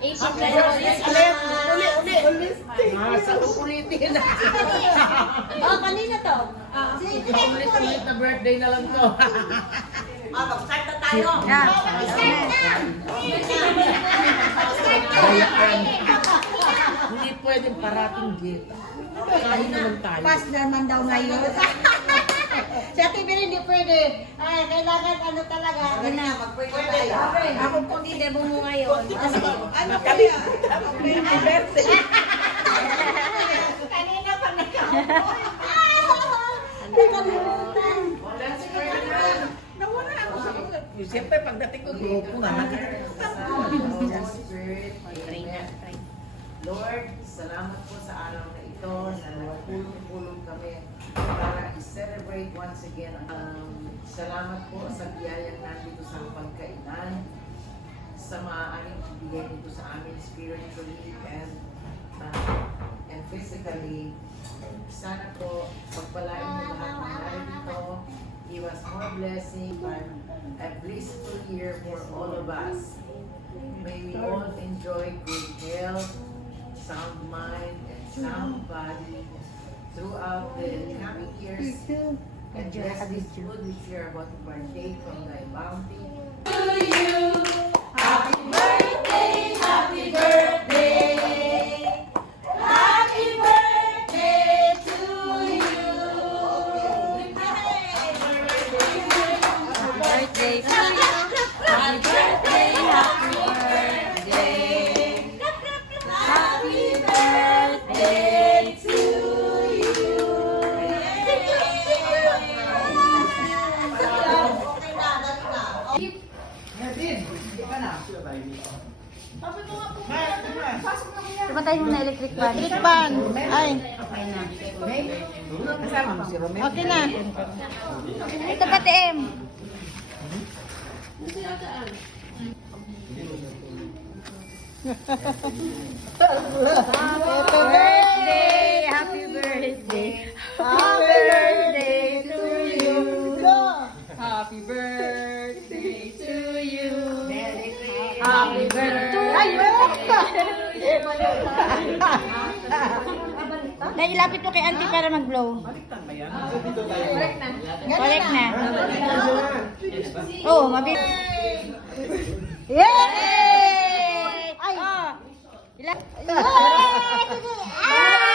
Sa ulitin na. Oh, kanina to. Ulit na birthday na lang to. Mag-start na tayo. Hindi pwedeng parating gift. Kain naman tayo. Pas naman daw ngayon. Si Ate Biri hindi pwede. Ay, kailangan ano talaga. Ano na, mag-pwede tayo. Ako po hindi debo mo ngayon. Ano kaya? Happy birthday. Kanina pa nagkakaroon. Hindi kalimutan. Nawala ako sa mga. Siyempre, pagdating ko, grupo nga. Lord, salamat po sa araw na ito na nagpulong-pulong kami para i-celebrate once again. Salamat po sa biyayang nandito sa pagkainan, sa maaaring ibigay nito sa amin spiritually and physically. Sana po pagpalain mo lahat ng narito. Give us more blessing and a blissful year for all of us. May we all enjoy good health, sound mind, and sound body throughout the coming years. And bless this food which we are about to partake from thy bounty. To you, happy birthday, happy birthday. Happy birthday to you. Happy birthday to you. Happy birthday, happy birthday. Happy birthday to you. Tumatay mo na electric fan. Electric fan. Ay. Kasama mo si Romeo. Okay na. Ito pa, TM. Happy birthday. Happy birthday. Happy birthday to you. Happy birthday to you. Happy birthday. Ay, Nailapit mo kay auntie para mag-blow. Baliktad ba yan? Correct na. Oh, mabilis. Yay! Ay! Oh, ilan? Yay!